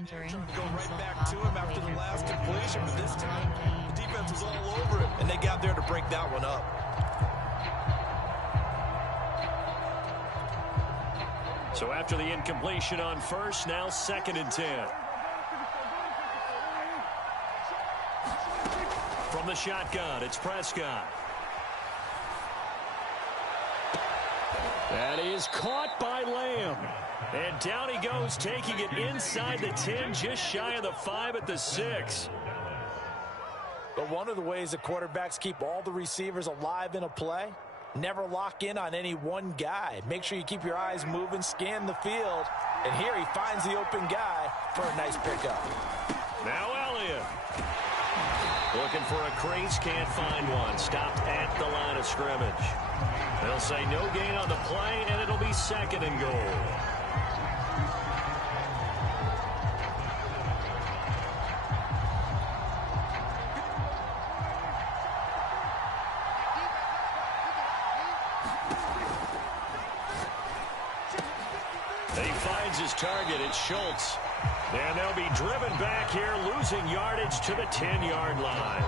Entering. Go right back to him after the last completion, but this time the defense was all over him, and they got there to break that one up. So after the incompletion on first, now 2nd and 10. From the shotgun, it's Prescott. That is caught by Lamb. And down he goes, taking it inside the 10, just shy of the 5 at the 6. But one of the ways the quarterbacks keep all the receivers alive in a play, never lock in on any one guy. Make sure you keep your eyes moving, scan the field. And here he finds the open guy for a nice pickup. Now Elliott. Looking for a crease, can't find one. Stopped at the line of scrimmage. They'll say no gain on the play, and it'll be 2nd and goal. He finds his target. It's Schultz. And they'll be driven back here, losing yardage to the 10-yard line.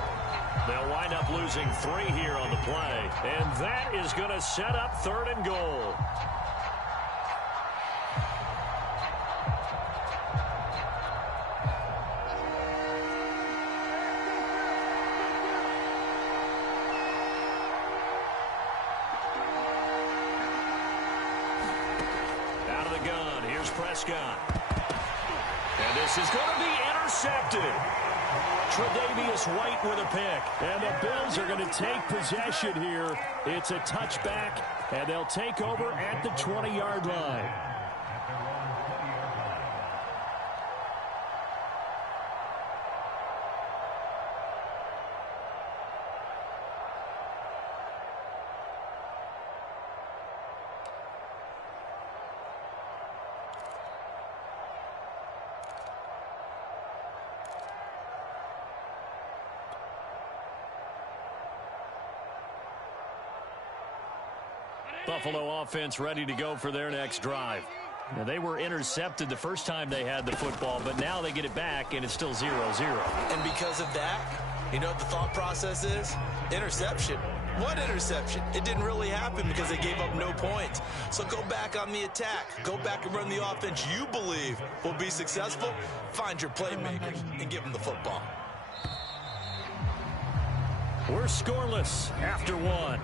They'll wind up losing 3 here on the play. And that is going to set up 3rd and goal. Out of the gun, here's Prescott. And this is going to be intercepted. Tre'Davious White with a pick. And the Bills are going to take possession here. It's a touchback, and they'll take over at the 20-yard line. Buffalo offense ready to go for their next drive. Now, they were intercepted the first time they had the football, but now they get it back, and it's still 0-0. And because of that, you know what the thought process is? Interception. What interception? It didn't really happen because they gave up no points. So go back on the attack. Go back and run the offense you believe will be successful. Find your playmakers and give them the football. We're scoreless after 1.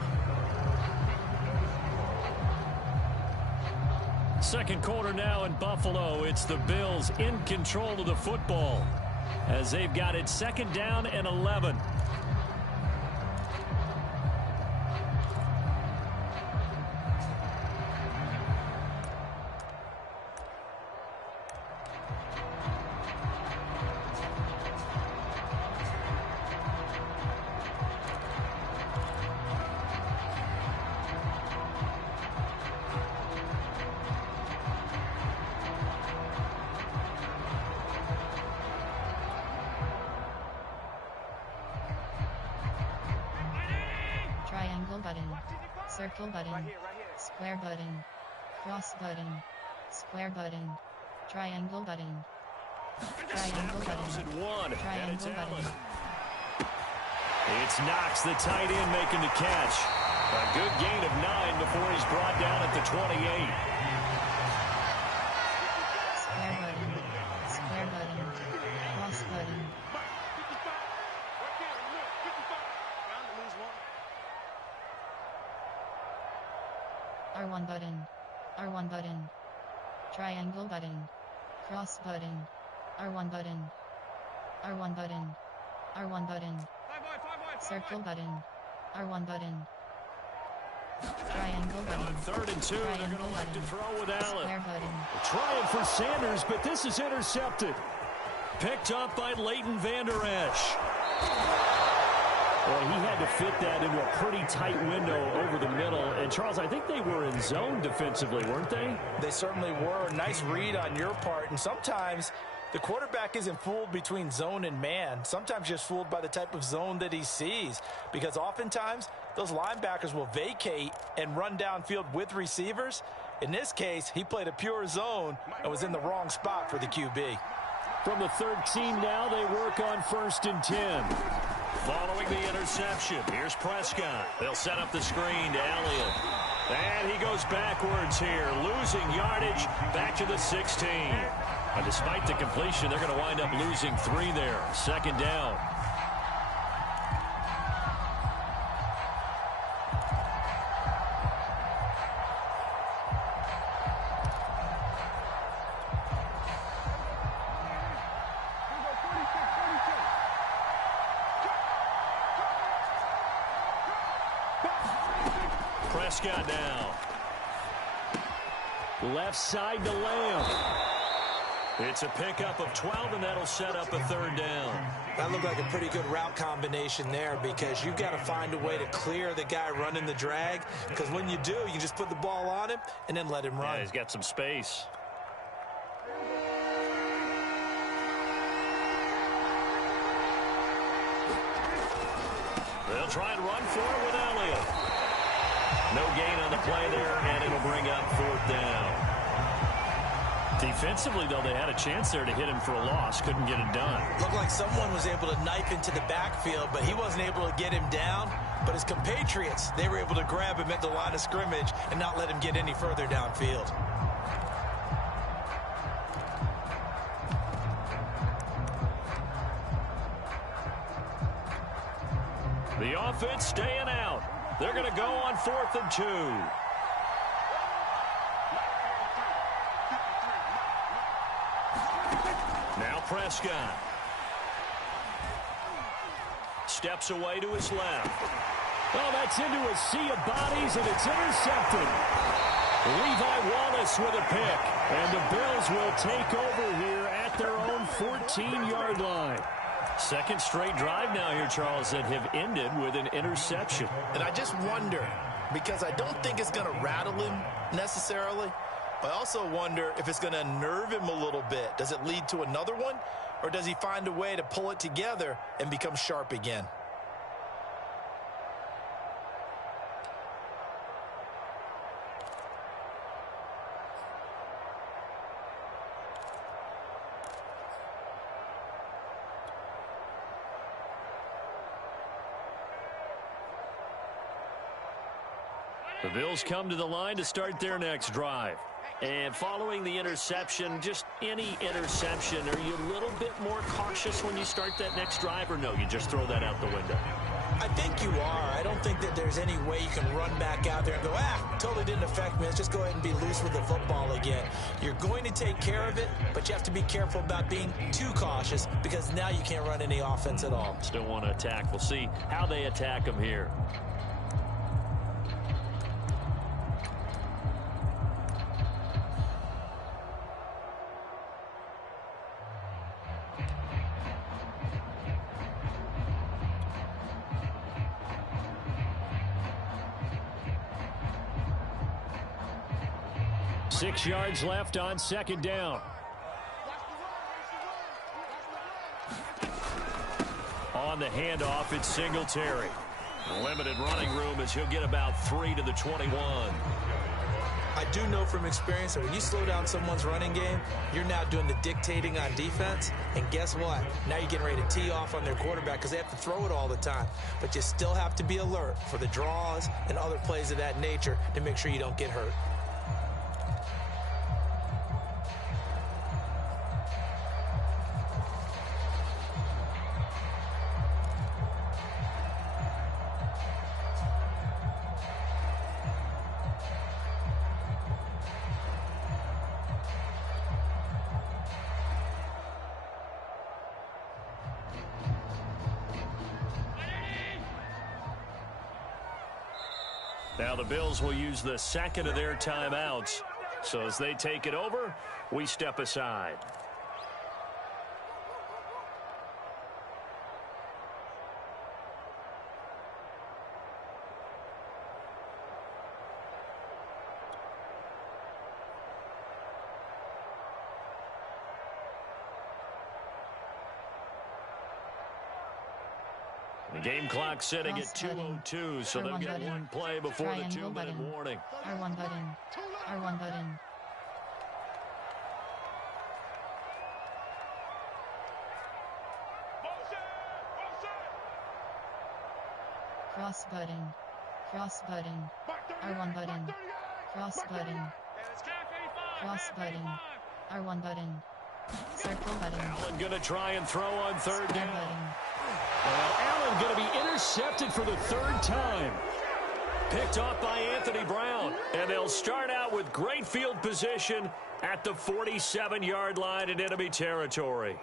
Second quarter now in Buffalo. It's the Bills in control of the football as they've got it 2nd down and 11. Triangle button. Circle button. Square button. Cross button. Square button. Triangle button. Triangle button. Triangle button. It's Knox, the tight end, making the catch. A good gain of 9 before he's brought down at the 28. Square button. Square button. Cross button. R1 button. R1 button. Triangle button. Cross button. R1 button. R1 button. R1 button. Circle button. R1 button. Triangle button. 3rd and 2. They're going to like to throw with Allen. Square button. Trying for Sanders, but this is intercepted. Picked up by Leighton Vander Esch. Well, he had to fit that into a pretty tight window over the middle. And, Charles, I think they were in zone defensively, weren't they? They certainly were. Nice read on your part. And sometimes the quarterback isn't fooled between zone and man. Sometimes just fooled by the type of zone that he sees. Because oftentimes those linebackers will vacate and run downfield with receivers. In this case, he played a pure zone and was in the wrong spot for the QB. From the 13 now, they work on 1st and 10. Following the interception, here's Prescott. They'll set up the screen to Elliott. And he goes backwards here, losing yardage back to the 16. And despite the completion, they're going to wind up losing 3 there. 2nd down. Prescott now. Left side to Lamb. It's a pickup of 12, and that'll set up a 3rd down. That looked like a pretty good route combination there because you've got to find a way to clear the guy running the drag, because when you do, you just put the ball on him and then let him run. Yeah, he's got some space. They'll try and run for it with Elliott. No gain on the play there, and it'll bring up 4th down. Defensively, though, they had a chance there to hit him for a loss. Couldn't get it done. Looked like someone was able to knife into the backfield, but he wasn't able to get him down. But his compatriots, they were able to grab him at the line of scrimmage and not let him get any further downfield. The offense staying out. They're going to go on 4th and 2. Now Prescott. Steps away to his left. Oh, that's into a sea of bodies, and it's intercepted. Levi Wallace with a pick. And the Bills will take over here at their own 14-yard line. 2nd straight drive now here, Charles, that have ended with an interception. And I just wonder, because I don't think it's going to rattle him necessarily, I also wonder if it's going to unnerve him a little bit. Does it lead to another one, or does he find a way to pull it together and become sharp again? The Bills come to the line to start their next drive. And following the interception, just any interception, are you a little bit more cautious when you start that next drive, or no, you just throw that out the window? I think you are. I don't think that there's any way you can run back out there and go, totally didn't affect me. Let's just go ahead and be loose with the football again. You're going to take care of it, but you have to be careful about being too cautious, because now you can't run any offense at all. Still want to attack. We'll see how they attack them here. Six yards left on 2nd down. On the handoff, it's Singletary. Limited running room as he'll get about 3 to the 21. I do know from experience that when you slow down someone's running game, you're now doing the dictating on defense. And guess what? Now you're getting ready to tee off on their quarterback because they have to throw it all the time. But you still have to be alert for the draws and other plays of that nature to make sure you don't get hurt. Now the Bills will use the 2nd of their timeouts. So as they take it over, we step aside. The game clock setting at 2:02, so they'll get one play before the 2-minute warning. R1 button. R1 button. Cross button. Cross button. R1 button. Cross button. Cross button. R1 button. Circle button. Allen going to try and throw on third Square down. button. Well, Allen going to be intercepted for the third time. Picked off by Anthony Brown. And they'll start out with great field position at the 47-yard line in enemy territory.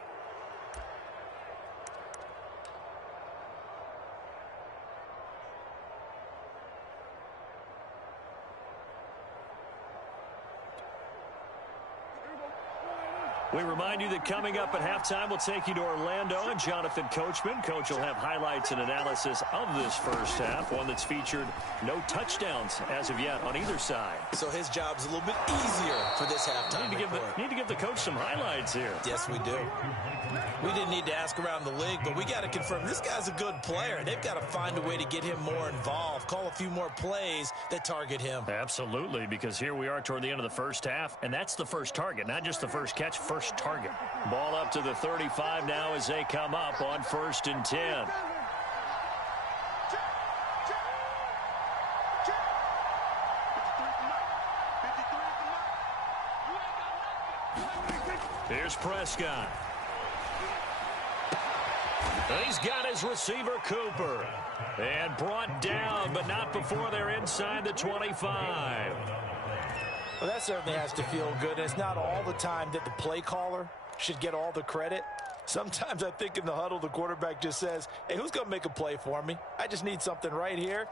We remind you that coming up at halftime, we'll take you to Orlando and Jonathan Coachman. Coach will have highlights and analysis of this first half, one that's featured no touchdowns as of yet on either side. So his job's a little bit easier for this halftime report. Need to give the coach some highlights here. Yes, we do. We didn't need to ask around the league, but we got to confirm this guy's a good player. They've got to find a way to get him more involved, call a few more plays that target him. Absolutely, because here we are toward the end of the first half, and that's the first target, not just the first catch, first target. Ball up to the 35 now as they come up on 1st and 10. Here's Prescott. He's got his receiver, Cooper. And brought down, but not before they're inside the 25. Well, that certainly has to feel good. And it's not all the time that the play caller should get all the credit. Sometimes I think in the huddle, the quarterback just says, hey, who's going to make a play for me? I just need something right here.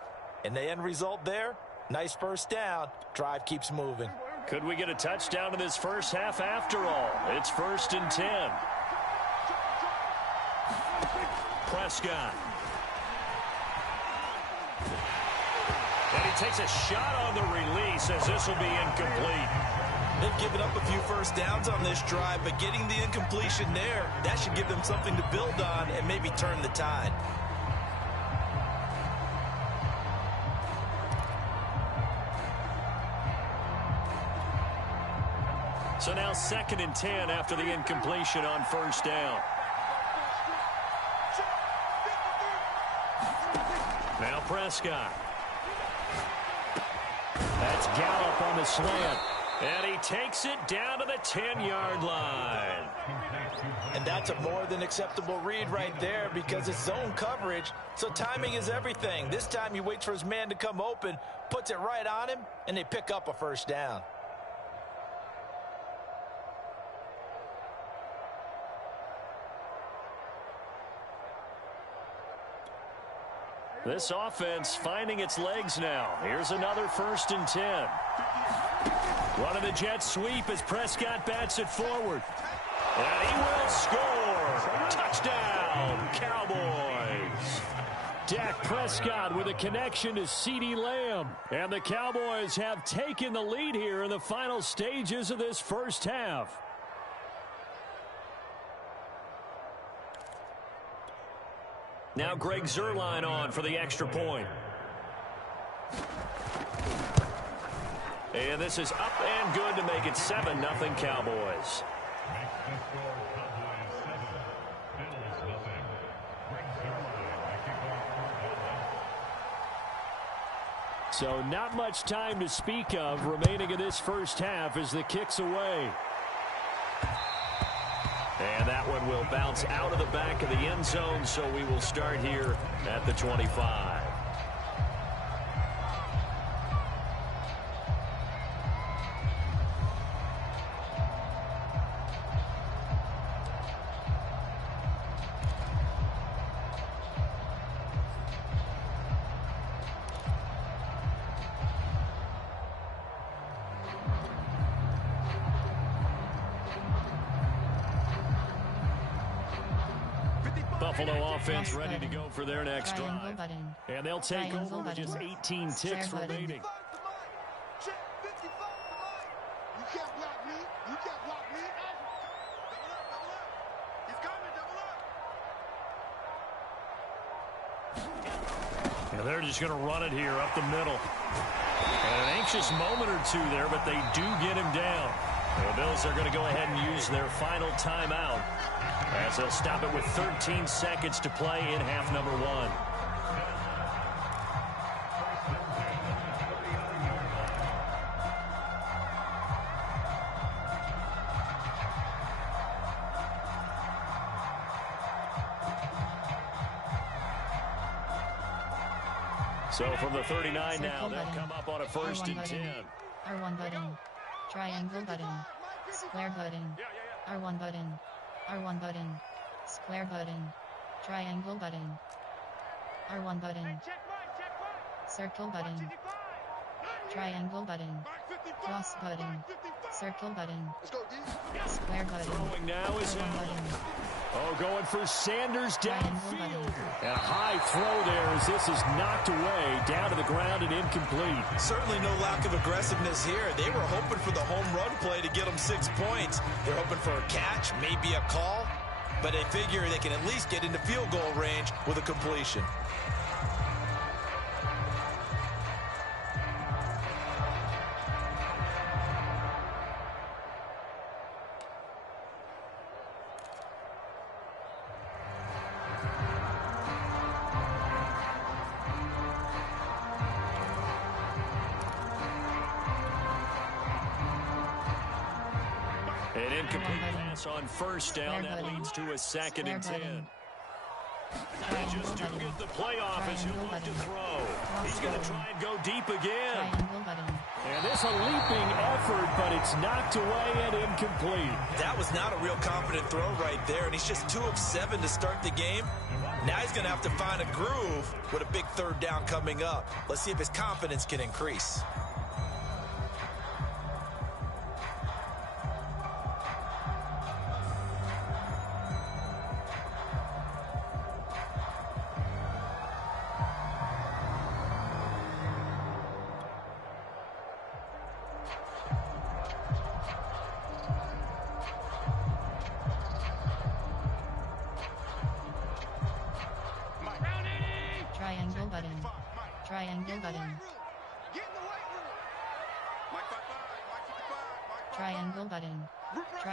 And the end result there, nice first down. Drive keeps moving. Could we get a touchdown in this first half after all? It's 1st and 10. Prescott. And he takes a shot on the release as this will be incomplete. They've given up a few first downs on this drive, but getting the incompletion there, that should give them something to build on and maybe turn the tide. So now 2nd and 10 after the incompletion on 1st down. Now Prescott. That's Gallup on the slant. And he takes it down to the 10-yard line. And that's a more than acceptable read right there because it's zone coverage, so timing is everything. This time he waits for his man to come open, puts it right on him, and they pick up a first down. This offense finding its legs now. Here's another 1st and 10. One of the Jets sweep as Prescott bats it forward. And he will score. Touchdown, Cowboys. Dak Prescott with a connection to CeeDee Lamb. And the Cowboys have taken the lead here in the final stages of this first half. Now Greg Zuerlein on for the extra point. And this is up and good to make it 7-0 Cowboys. So not much time to speak of remaining in this first half as the kick's away. And that one will bounce out of the back of the end zone, so we will start here at the 25. Buffalo offense ready to go for their next drive. And they'll take over with just 18 ticks remaining. And they're just going to run it here up the middle. And an anxious moment or two there, but they do get him down. The Bills are going to go ahead and use their final timeout as they'll stop it with 13 seconds to play in half number one. So from the 39 Circle now, they'll button. come up on a first R1 and button. 10. R1 button. Triangle button. Square button. R1 button. R1 button. Square button. Triangle button. R1 button. Circle button. Triangle button. Cross button. Circle button. Square button. Throwing now is R1 Allen. button. Oh, going for Sanders Triangle downfield. button. And a high throw there as this is knocked away, down to the ground and incomplete. Certainly no lack of aggressiveness here. They were hoping for the home run play to get them 6 points. They're hoping for a catch, maybe a call, but they figure they can at least get into field goal range with a completion. An incomplete pass on first down. That leads to a second and 10. They just do get the playoff as he'll look to throw. He's going to try and go deep again. Triangle button. And this a leaping effort, but it's knocked away and incomplete. That was not a real confident throw right there, and he's just 2 of 7 to start the game. Now he's going to have to find a groove with a big third down coming up. Let's see if his confidence can increase. Triangle button. Triangle button. Triangle button.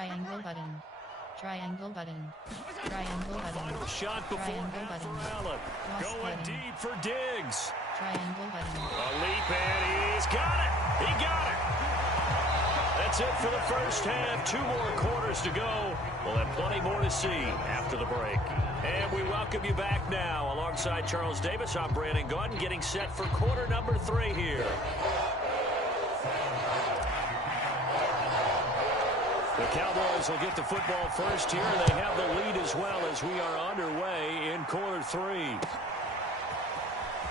Triangle button. Triangle button. Triangle button. Final shot before Triangle half button. for Allen. Cross Going button. deep for Diggs. Triangle button. A leap, and he's got it. He got it. That's it for the first half. 2 more quarters to go. We'll have plenty more to see after the break. And we welcome you back now. Alongside Charles Davis, I'm Brandon Gordon, getting set for quarter number 3 here. The Cowboys will get the football first here. They have the lead as well as we are underway in quarter 3.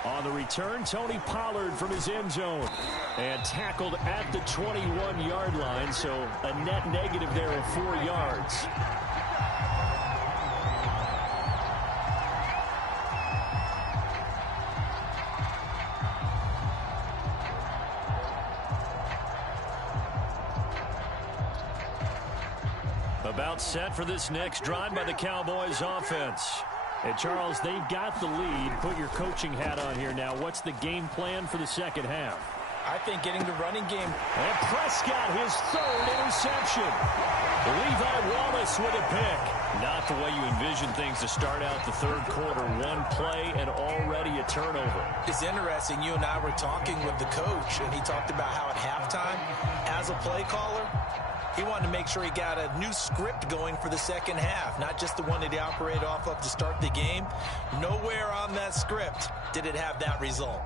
On the return, Tony Pollard from his end zone. And tackled at the 21-yard line, so a net negative there of 4 yards. About set for this next drive by the Cowboys offense. And Charles, they've got the lead. Put your coaching hat on here now. What's the game plan for the second half? I think getting the running game. And Prescott, his 3rd interception. Levi Wallace with a pick. Not the way you envision things to start out the 3rd quarter. 1 play and already a turnover. It's interesting. You and I were talking with the coach, and he talked about how at halftime, as a play caller, he wanted to make sure he got a new script going for the second half, not just the one that he operated off of to start the game. Nowhere on that script did it have that result.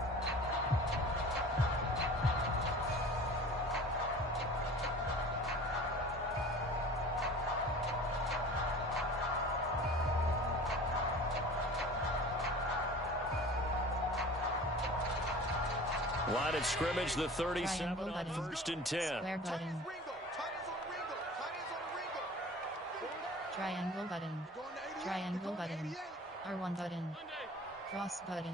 Line of scrimmage, the 37 Triangle on button. 1st and 10. Square button. Triangle button. Triangle button. R1 button. Cross button.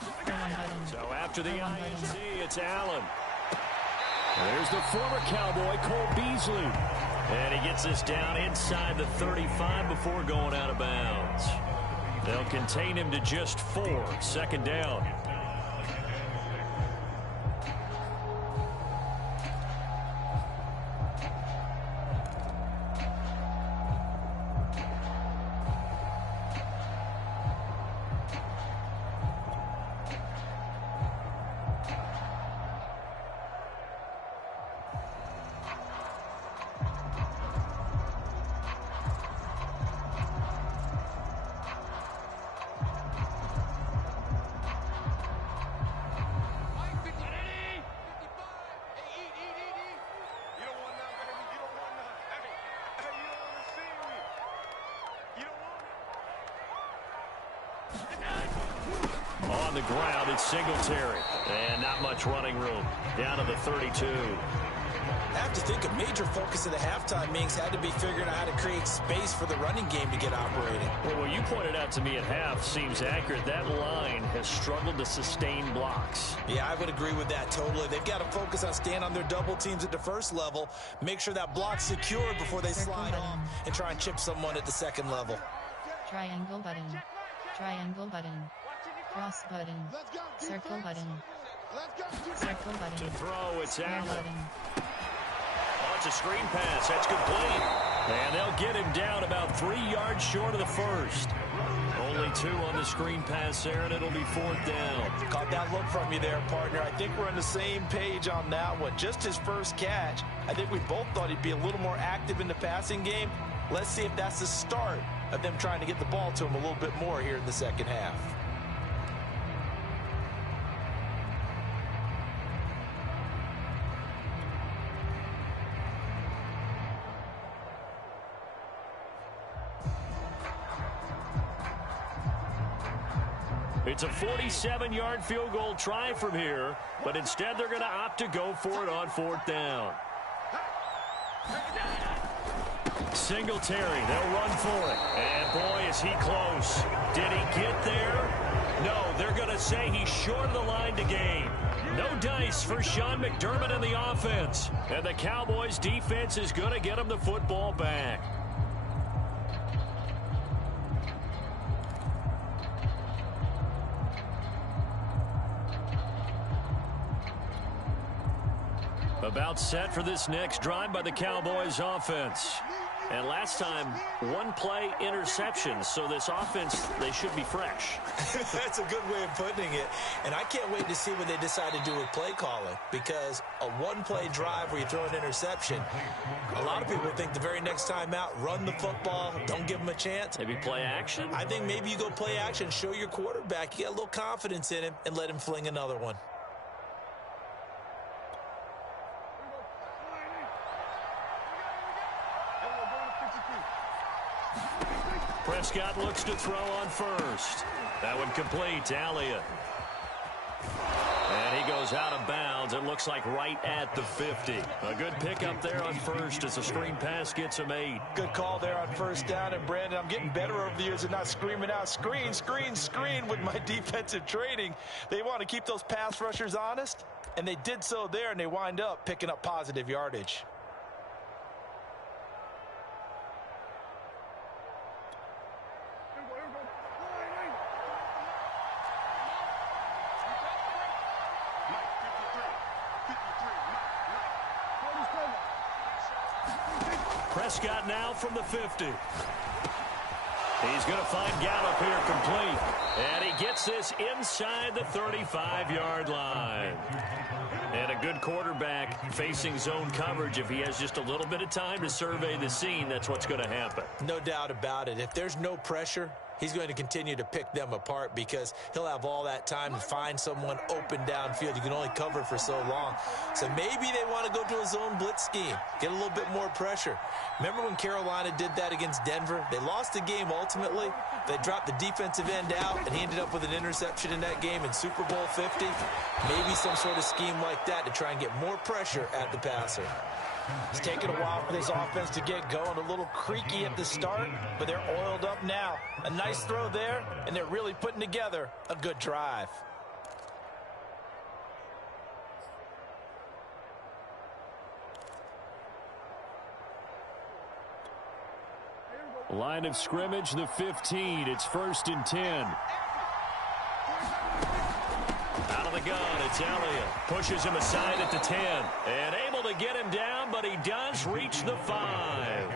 R1 button. So after the R1 INT, button. it's Allen. There's the former Cowboy, Cole Beasley. And he gets this down inside the 35 before going out of bounds. They'll contain him to just 4. 2nd down. On the ground, it's Singletary. And not much running room. Down to the 32. I have to think a major focus of the halftime meetings had to be figuring out how to create space for the running game to get operating. Well, what you pointed out to me at half seems accurate. That line has struggled to sustain blocks. Yeah, I would agree with that totally. They've got to focus on staying on their double teams at the first level, make sure that block's secured before they slide on, and try and chip someone at the second level. Triangle button. Triangle button. Cross button. Circle button. Circle button. To throw, it's Square Allen. button. Oh, it's a screen pass. That's complete. And they'll get him down about 3 yards short of the first. Only 2 on the screen pass there, and it'll be 4th down. Caught that look from you there, partner. I think we're on the same page on that one. Just his first catch. I think we both thought he'd be a little more active in the passing game. Let's see if that's the start of them trying to get the ball to him a little bit more here in the second half. It's a 47-yard field goal try from here, but instead they're going to opt to go for it on 4th down. Singletary, they'll run for it. And boy, is he close. Did he get there? No, they're going to say he's short of the line to gain. No dice for Sean McDermott and the offense. And the Cowboys defense is going to get him the football back. About set for this next drive by the Cowboys offense. And last time, 1-play interception. So this offense, they should be fresh. That's a good way of putting it. And I can't wait to see what they decide to do with play calling. Because a 1-play drive where you throw an interception, a lot of people think the very next time out, run the football, don't give them a chance. Maybe play action? I think maybe you go play action, show your quarterback, you got a little confidence in him, and let him fling another one. Prescott looks to throw on first. That one complete to Elliott. And he goes out of bounds. It looks like right at the 50. A good pickup there on first as the screen pass gets him 8. Good call there on first down. And, Brandon, I'm getting better over the years and not screaming out, screen, screen, screen with my defensive training. They want to keep those pass rushers honest, and they did so there, and they wind up picking up positive yardage. Prescott now from the 50. He's going to find Gallup here complete. And he gets this inside the 35-yard line. And a good quarterback facing zone coverage. If he has just a little bit of time to survey the scene, that's what's going to happen. No doubt about it. If there's no pressure, he's going to continue to pick them apart because he'll have all that time to find someone open downfield. You can only cover for so long. So maybe they want to go to a zone blitz scheme, get a little bit more pressure. Remember when Carolina did that against Denver? They lost the game ultimately. They dropped the defensive end out, and he ended up with an interception in that game in Super Bowl 50. Maybe some sort of scheme like that to try and get more pressure at the passer. It's taken a while for this offense to get going. A little creaky at the start, but they're oiled up now. A nice throw there, and they're really putting together a good drive. Line of scrimmage, the 15. It's 1st and 10. Out of the gun, it's Elliott. Pushes him aside at the 10. And able to get him down, but he does reach the 5.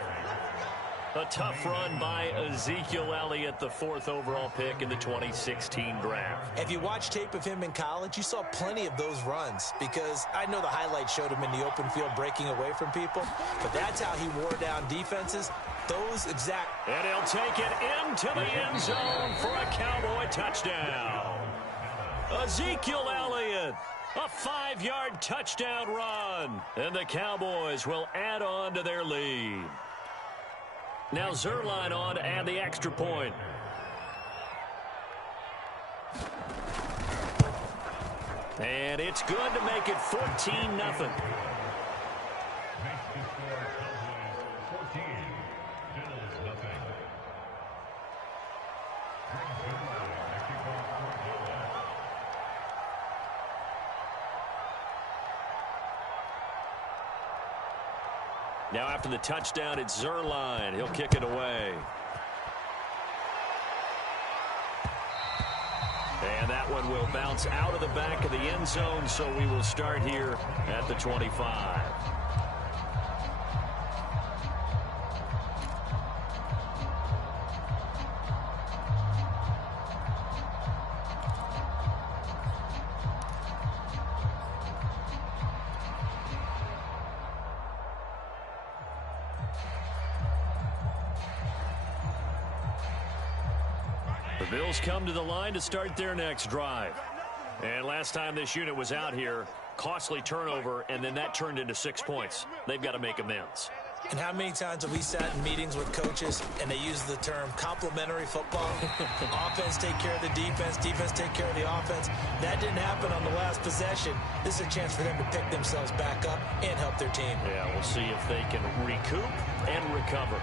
A tough run by Ezekiel Elliott, the 4th overall pick in the 2016 draft. If you watched tape of him in college, you saw plenty of those runs because I know the highlights showed him in the open field breaking away from people, but that's how he wore down defenses. Those exact. And he'll take it into the end zone for a Cowboy touchdown. Ezekiel Elliott, a 5-yard touchdown run. And the Cowboys will add on to their lead. Now Zerline on to add the extra point. And it's good to make it 14-0. Now after the touchdown, it's Zerline. He'll kick it away. And that one will bounce out of the back of the end zone, so we will start here at the 25. The Bills come to the line to start their next drive. And last time this unit was out here, costly turnover, and then that turned into 6 points. They've got to make amends. And how many times have we sat in meetings with coaches and they use the term complementary football? Offense take care of the defense, defense take care of the offense. That didn't happen on the last possession. This is a chance for them to pick themselves back up and help their team. Yeah, we'll see if they can recoup and recover.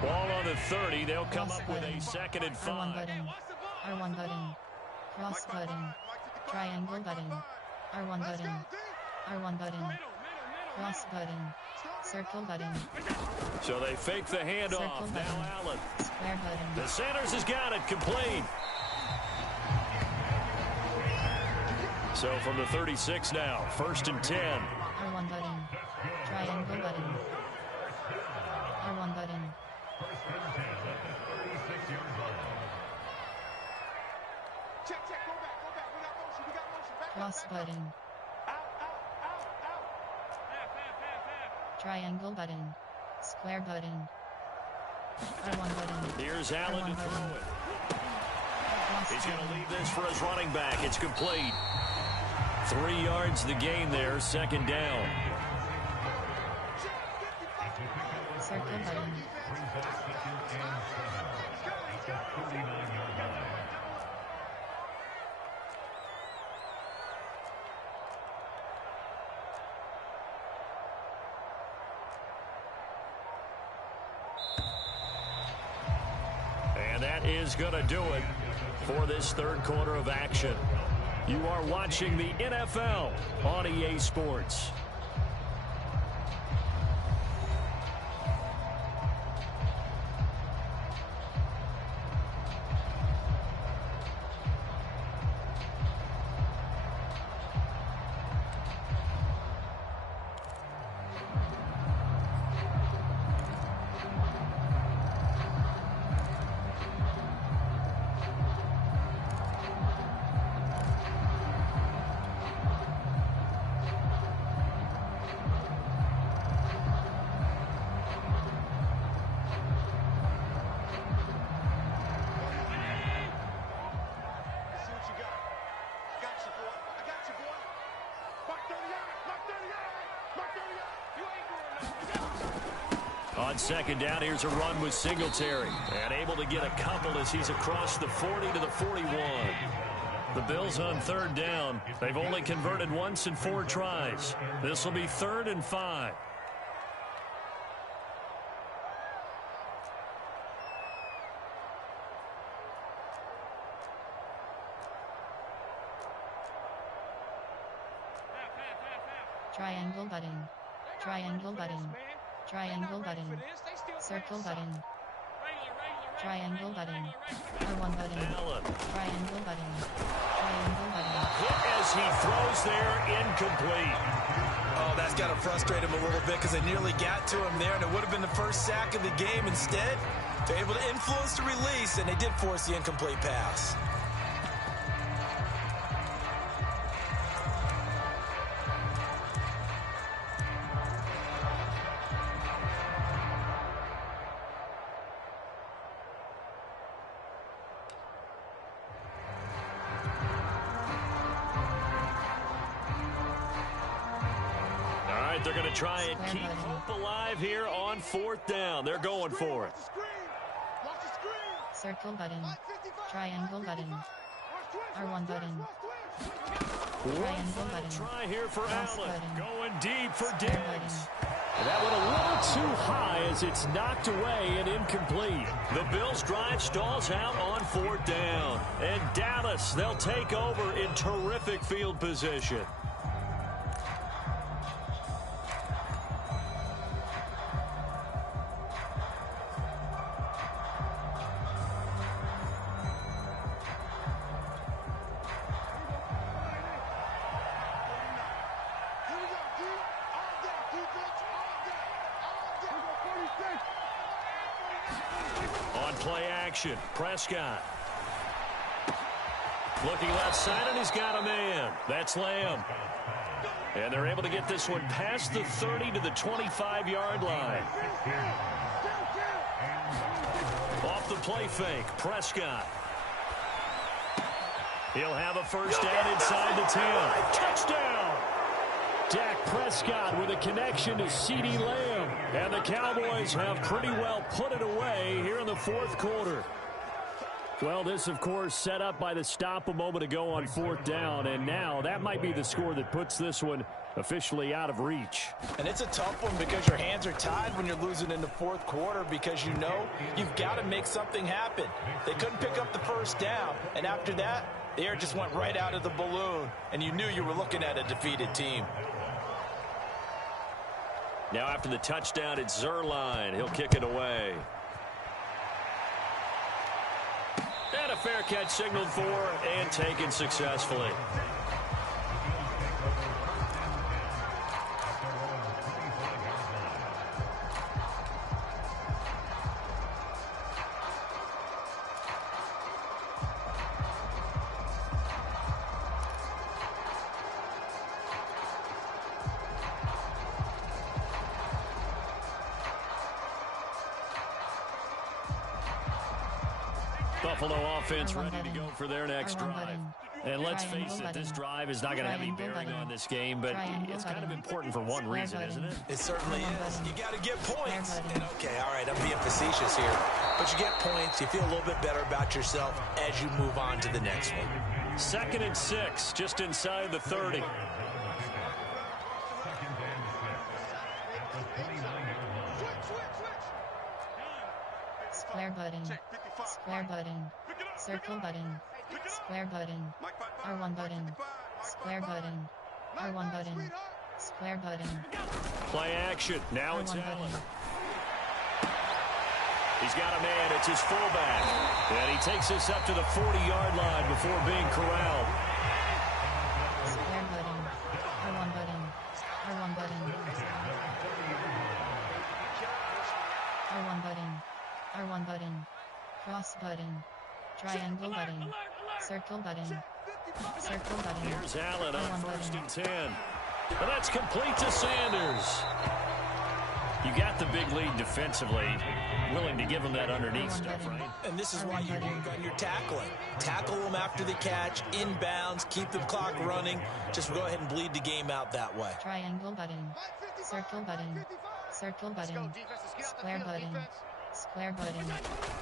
Ball on the 30. They'll come up with a 2nd and 5. R1 button. R1 button. Cross button. Triangle button. R1 button. R1 button. Cross button. Circle button. So they fake the handoff. Circle Now button. Allen. Square button. The Sanders has got it complete. So from the 36 now, 1st and 10. R1 button. Triangle button. R1 button. Cross button. Triangle button. Square button. R1 button. Here's Allen to R1 throw button. it. Cross He's going to button. leave this for his running back. It's complete. 3 yards the gain there, 2nd down. Circle button. And that is going to do it for this 3rd quarter of action. You are watching the NFL on EA Sports. On 2nd down, here's a run with Singletary. And able to get a couple as he's across the 40 to the 41. The Bills on 3rd down. They've only converted once in 4 tries. This will be 3rd and 5. Triangle button. Triangle button. Triangle button. Circle button. Triangle button. R1 button. Allen. Triangle button. Triangle button. Hit as he throws there, incomplete. Oh, that's got to frustrate him a little bit because they nearly got to him there, and it would have been the first sack of the game. Instead, they're able to influence the release, and they did force the incomplete pass. right, they're going to try and keep hope alive here on 4th down. They're going for it. Circle button. Triangle button. R1 button. Triangle button. Try here for Cross Allen. button. Going deep for Square Diggs. button. That one a little too high as it's knocked away and incomplete. The Bills' drive stalls out on 4th down. And Dallas, they'll take over in terrific field position. On play action, Prescott. Looking left side, and he's got a man. That's Lamb. And they're able to get this one past the 30 to the 25-yard line. Off the play fake, Prescott. He'll have a first down inside the 10. Touchdown! Dak Prescott with a connection to CeeDee Lamb. And the Cowboys have pretty well put it away here in the 4th quarter. Well, this, of course, set up by the stop a moment ago on 4th down. And now that might be the score that puts this one officially out of reach. And it's a tough one because your hands are tied when you're losing in the 4th quarter because you know you've got to make something happen. They couldn't pick up the first down. And after that, the air just went right out of the balloon. And you knew you were looking at a defeated team. Now after the touchdown, it's Zerline. He'll kick it away. And a fair catch signaled for and taken successfully. Buffalo offense ready to go for their next drive. And let's face it, this drive is not going to have any bearing on this game, but it's kind of important for one reason, isn't it? It certainly is. You got to get points. And okay, all right, I'm being facetious here. But you get points, you feel a little bit better about yourself as you move on to the next one. 2nd and 6, just inside the 30. Square button. Square button. Circle button. Square button. R1 button. Square button. R1 button. Square button. Play action. Now it's R1 Allen. button. He's got a man. It's his fullback. And he takes this up to the 40-yard line before being corralled. Square button. R1 button. R1 button. R1 button. R1 button. Cross button. Triangle button. Circle button. Circle button. Here's Allen on R1 first button. and 10. And that's complete to Sanders. You got the big lead defensively. Willing to give him that underneath stuff, right? And this is why you work on your tackling. Tackle them after the catch, inbounds, keep the clock running. Just go ahead and bleed the game out that way. Triangle button. Circle button. Circle button. Square button. Square button.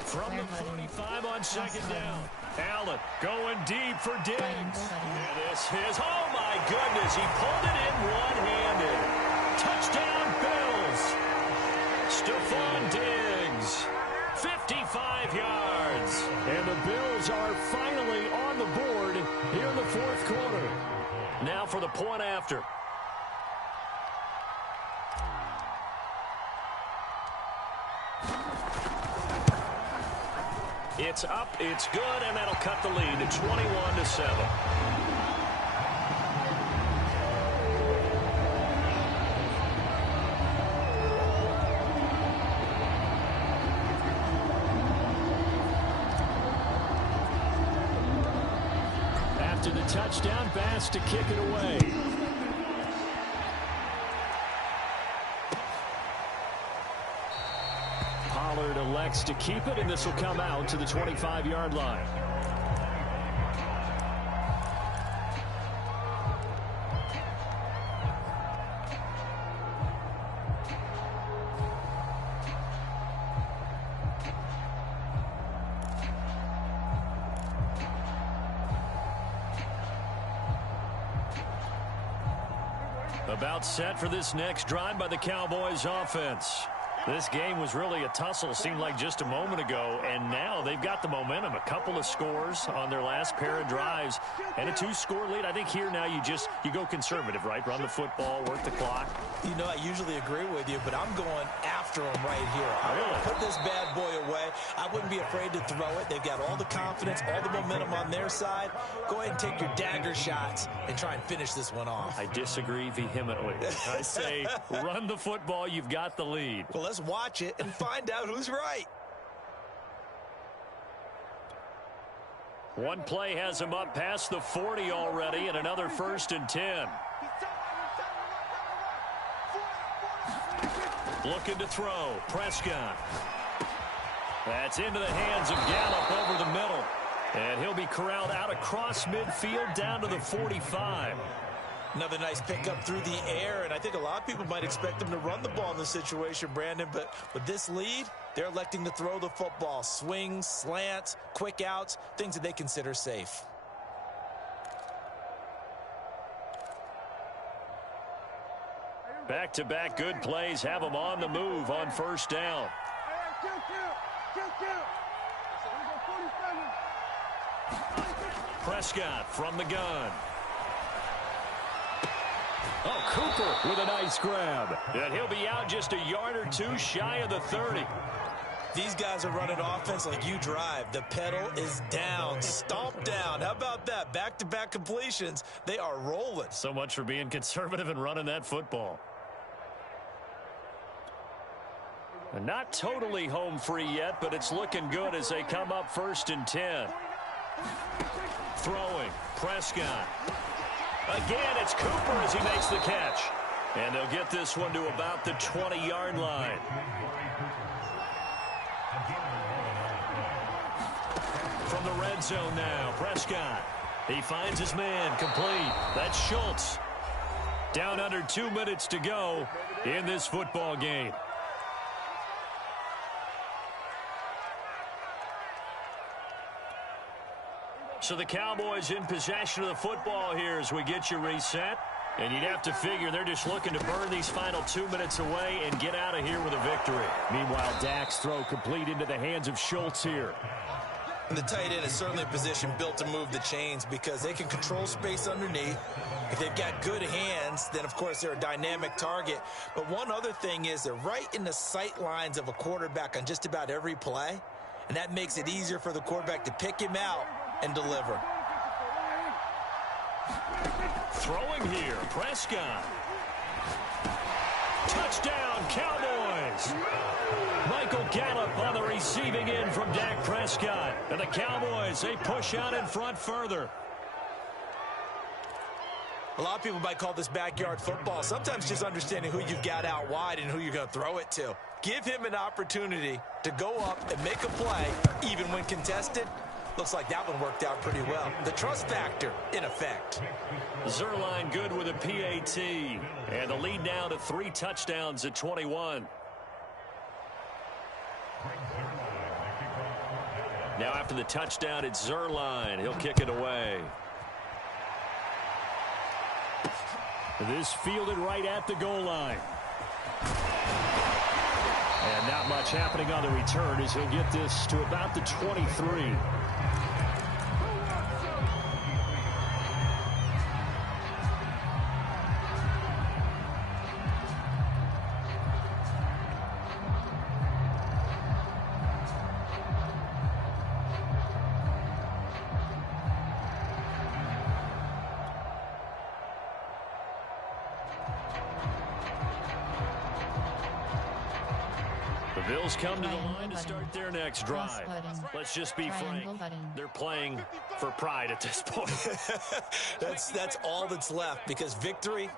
From the 45 on 2nd down. Allen going deep for Diggs. And this is, oh my goodness, he pulled it in one-handed. Touchdown Bills. Stephon Diggs, 55 yards. And the Bills are finally on the board here in the 4th quarter. Now for the point after. It's up, it's good, and that'll cut the lead to 21-7. After the touchdown, Bass to kick it away. Pollard elects to keep it, and this will come out to the 25-yard line. About set for this next drive by the Cowboys offense. This game was really a tussle, seemed like just a moment ago, and now they've got the momentum. A couple of scores on their last pair of drives, and a 2-score lead. I think here now you go conservative, right? Run the football, work the clock. You know, I usually agree with you, but I'm going after them right here. I'm going to put this bad boy away. I wouldn't be afraid to throw it. They've got all the confidence, all the momentum on their side. Go ahead and take your dagger shots and try and finish this one off. I disagree vehemently. I say run the football. You've got the lead. Well, let's watch it and find out who's right. One play has him up past the 40 already, and another 1st and 10. Looking to throw. Prescott. That's into the hands of Gallup over the middle. And he'll be corralled out across midfield down to the 45. Another nice pickup through the air, and I think a lot of people might expect them to run the ball in this situation, Brandon, but with this lead, they're electing to throw the football. Swings, slants, quick outs, things that they consider safe. Back-to-back good plays have them on the move on 1st down. Prescott from the gun. Oh, Cooper with a nice grab. And he'll be out just a yard or two shy of the 30. These guys are running offense like you drive. The pedal is down, stomp down. How about that? Back-to-back completions. They are rolling. So much for being conservative and running that football. And not totally home free yet, but it's looking good as they come up 1st and 10. Throwing. Prescott. Again, it's Cooper as he makes the catch. And they'll get this one to about the 20-yard line. From the red zone now, Prescott. He finds his man, complete. That's Schultz. Down under 2 minutes to go in this football game. So the Cowboys in possession of the football here as we get you reset. And you'd have to figure they're just looking to burn these final 2 minutes away and get out of here with a victory. Meanwhile, Dak's throw complete into the hands of Schultz here. And the tight end is certainly a position built to move the chains because they can control space underneath. If they've got good hands, then, of course, they're a dynamic target. But one other thing is they're right in the sight lines of a quarterback on just about every play. And that makes it easier for the quarterback to pick him out and deliver. Throwing here, Prescott. Touchdown, Cowboys. Michael Gallup on the receiving end from Dak Prescott. And the Cowboys, they push out in front further. A lot of people might call this backyard football. Sometimes just understanding who you've got out wide and who you're going to throw it to. Give him an opportunity to go up and make a play, even when contested. Looks like that one worked out pretty well. The trust factor in effect. Zerline good with a PAT. And the lead now to 3 touchdowns at 21. Now after the touchdown, it's Zerline. He'll kick it away. This fielded right at the goal line. And not much happening on the return as he'll get this to about the 23. Bills come to the line to start their next drive. Let's just be frank. They're playing for pride at this point. That's all that's left because victory,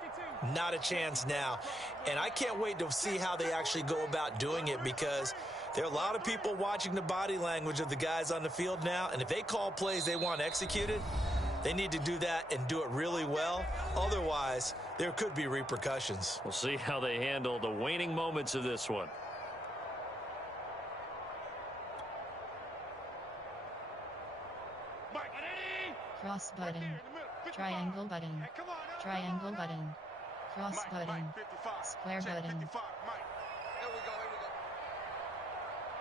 not a chance now. And I can't wait to see how they actually go about doing it because there are a lot of people watching the body language of the guys on the field now. And if they call plays they want executed, they need to do that and do it really well. Otherwise, there could be repercussions. We'll see how they handle the waning moments of this one. Cross button. Triangle button. Triangle button. Cross button. Square button.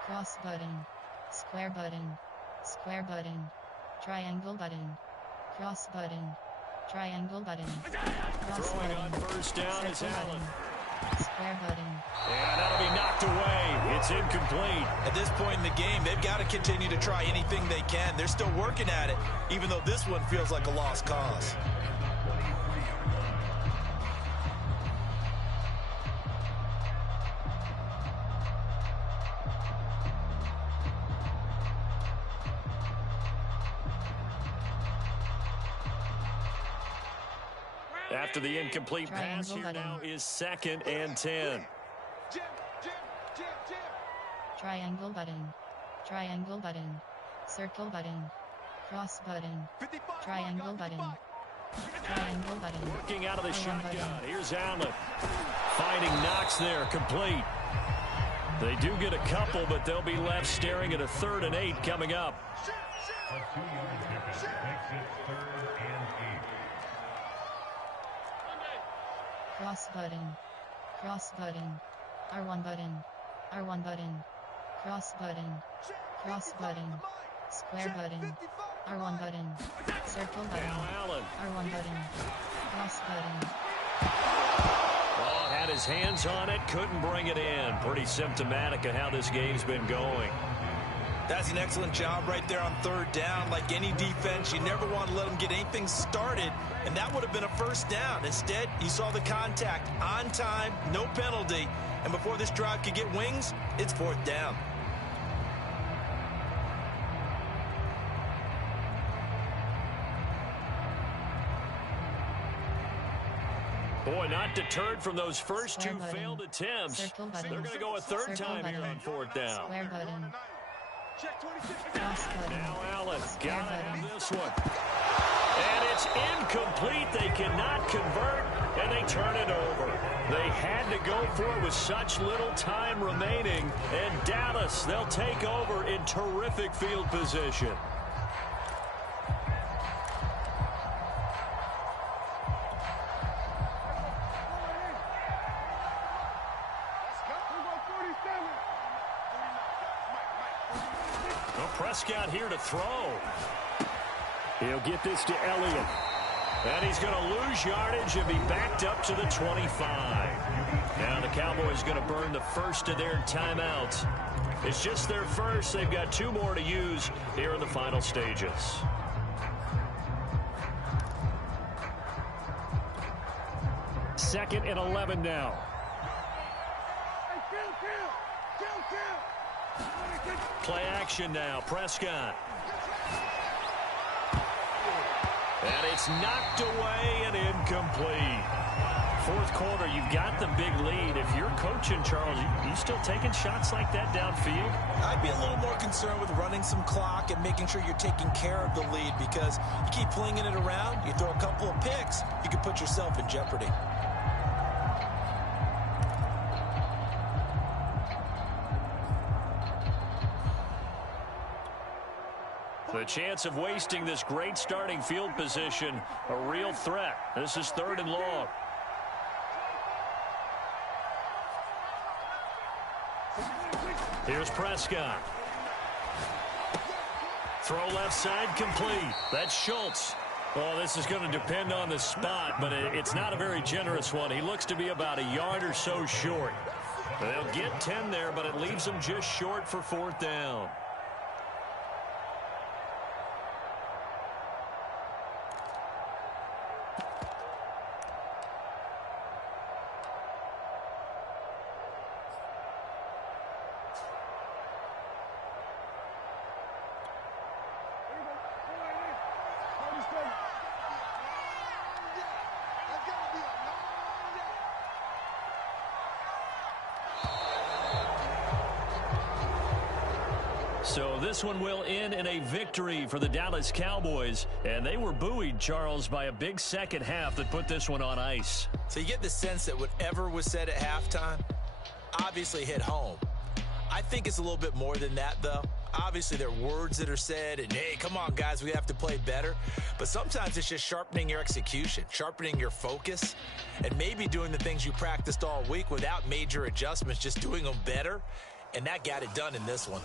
Cross button. Square button. Square button. Triangle button. Cross button. Triangle button. Cross Throwing button. on first down is Circle Allen. button. Square button. And that'll be knocked away. It's incomplete. At this point in the game, they've got to continue to try anything they can. They're still working at it, even though this one feels like a lost cause. After the incomplete pass, here now is 2nd and 10. Triangle button. Triangle button. Circle button. Cross button. Triangle button. Triangle button. Looking out of the R1 shotgun. button. Here's Allen. Finding Knox there, complete. They do get a couple, but they'll be left staring at a 3rd and 8 coming up. A 2-yard difference makes it 3rd and 8. Cross button. Cross button. R1 button. R1 button. Cross button. Cross button. Square button. R1 button. Circle button. Now Allen. R1 button. Cross button. Oh, had his hands on it, couldn't bring it in. Pretty symptomatic of how this game's been going. That's an excellent job right there on 3rd down. Like any defense, you never want to let them get anything started, and that would have been a 1st down. Instead, you saw the contact on time, no penalty, and before this drive could get wings, it's 4th down. Boy, not deterred from those first Square 2 button. failed attempts. Circle button. They're going to go a 3rd Circle time here button. on 4th down. Square button. Cross button. Now Allen, Square gotta button. have this one. And it's incomplete. They cannot convert, and they turn it over. They had to go for it with such little time remaining. And Dallas, they'll take over in terrific field position. Well, Prescott here to throw. He'll get this to Elliott. And he's going to lose yardage and be backed up to the 25. Now the Cowboys going to burn the first of their timeouts. It's just their first. They've got 2 more to use here in the final stages. Second and 11 now. Play action now. Prescott. And it's knocked away and incomplete. 4th quarter, you've got the big lead. If you're coaching, Charles, you still taking shots like that downfield? I'd be a little more concerned with running some clock and making sure you're taking care of the lead, because you keep flinging it around, you throw a couple of picks, you can put yourself in jeopardy. The chance of wasting this great starting field position, a real threat. This is 3rd and long. Here's Prescott. Throw left side complete. That's Schultz. Well, this is going to depend on the spot, but it's not a very generous one. He looks to be about a yard or so short. They'll get 10 there, but it leaves them just short for 4th down. So this one will end in a victory for the Dallas Cowboys. And they were buoyed, Charles, by a big second half that put this one on ice. So you get the sense that whatever was said at halftime obviously hit home. I think it's a little bit more than that, though. Obviously, there are words that are said, and hey, come on, guys, we have to play better. But sometimes it's just sharpening your execution, sharpening your focus, and maybe doing the things you practiced all week without major adjustments, just doing them better. And that got it done in this one.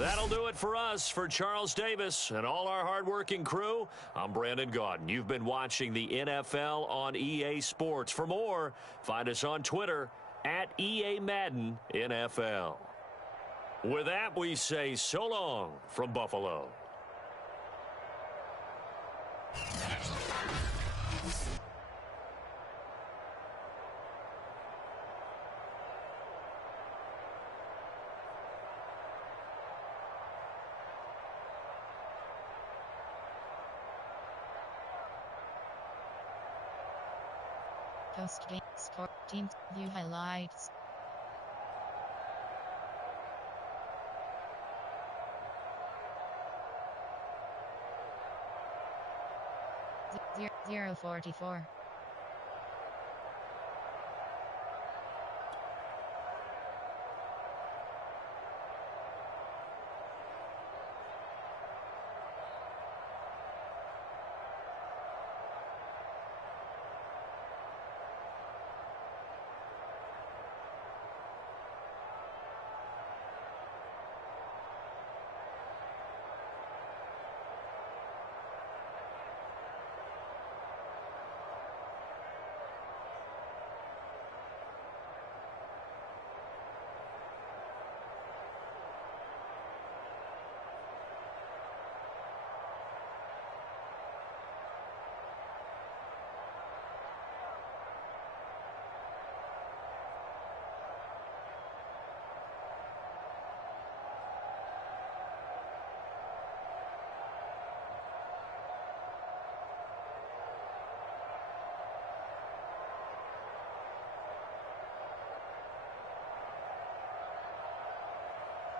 That'll do it for us. For Charles Davis and all our hardworking crew, I'm Brandon Gaudin. You've been watching the NFL on EA Sports. For more, find us on Twitter at EA Madden NFL. With that, we say so long from Buffalo. Post game score team view highlights. Zero 44.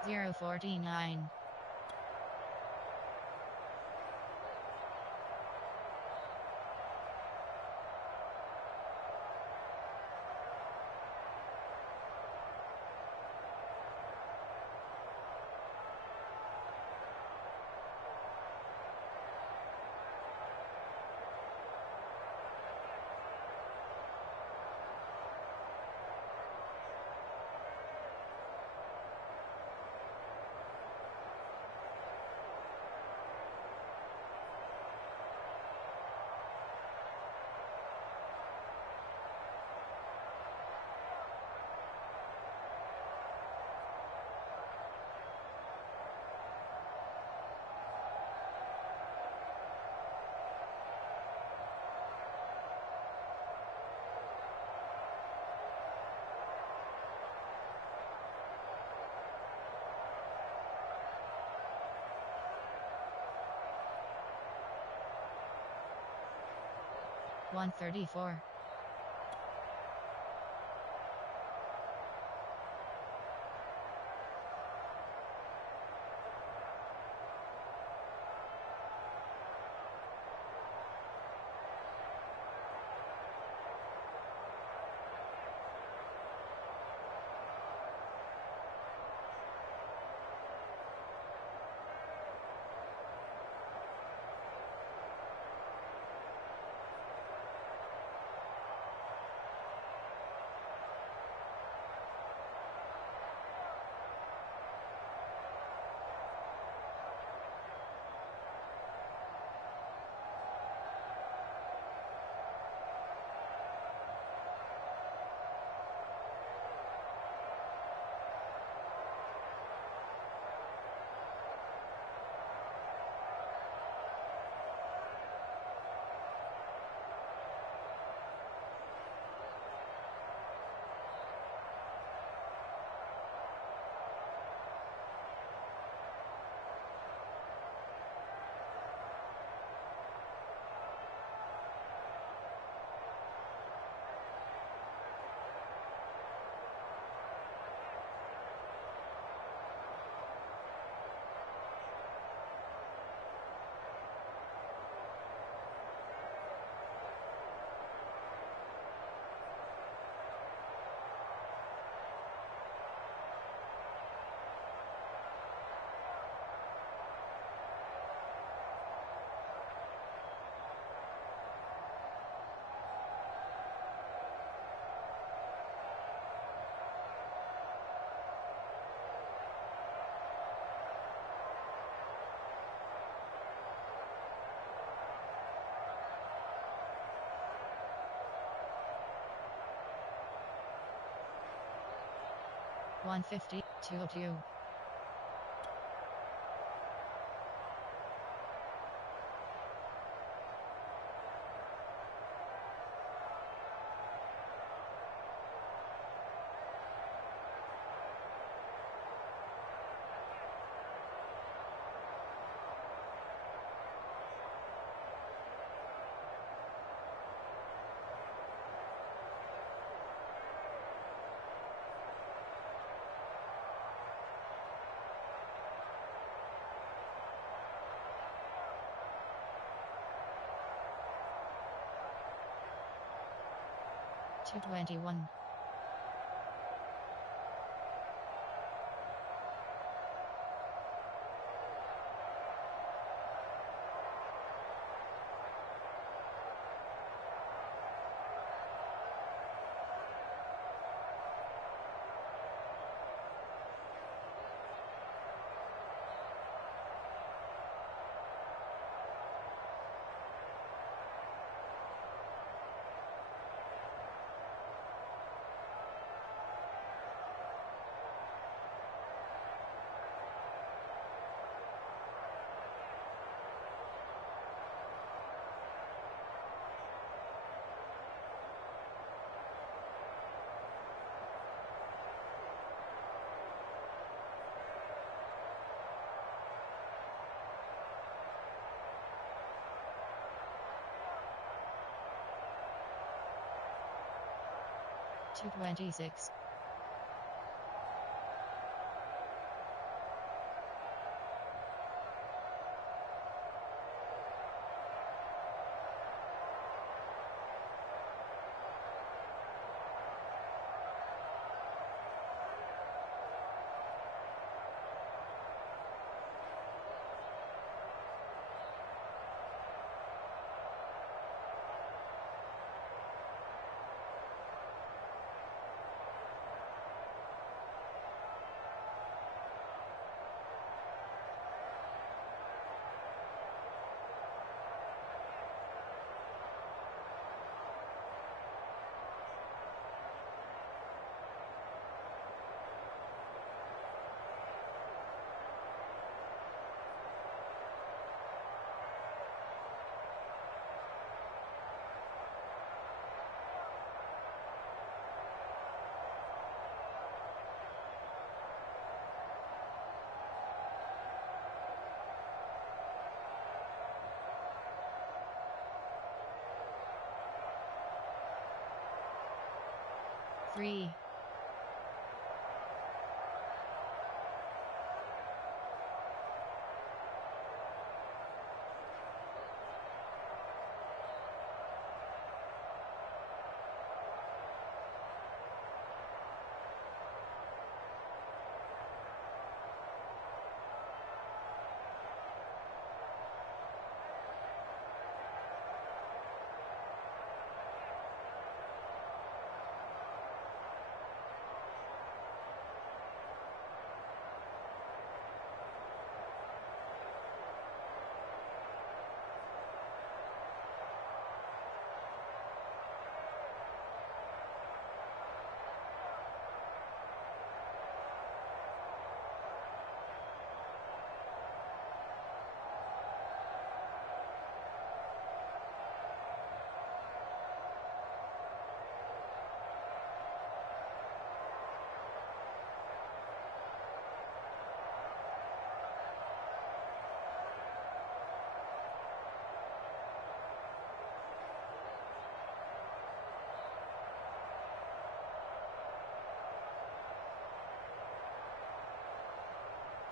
Zero 49. One 34. 150, 202. Two 21. Two 26. Three.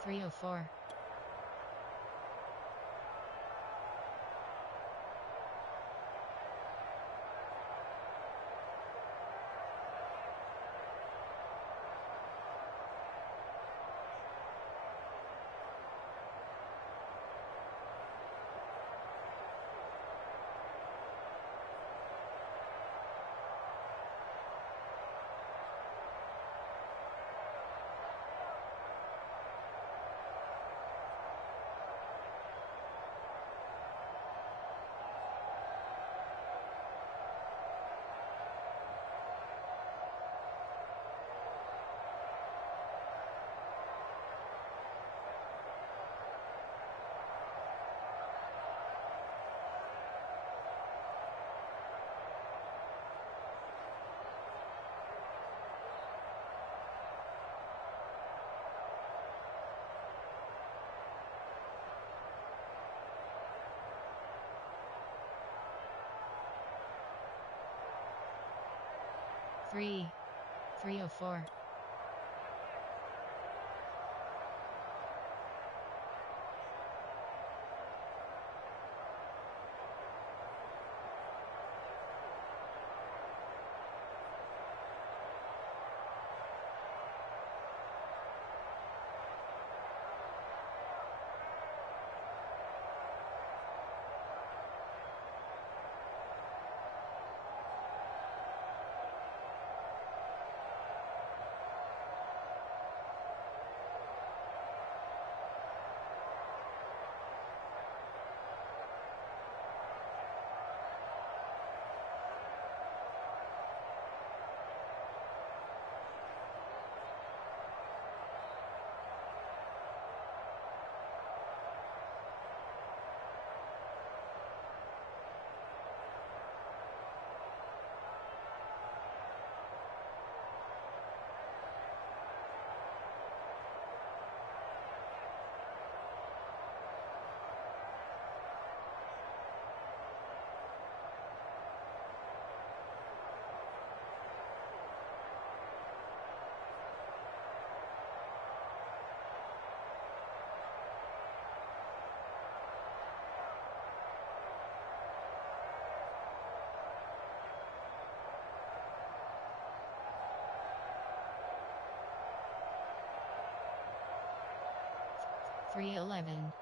Three oh four. 304. 311.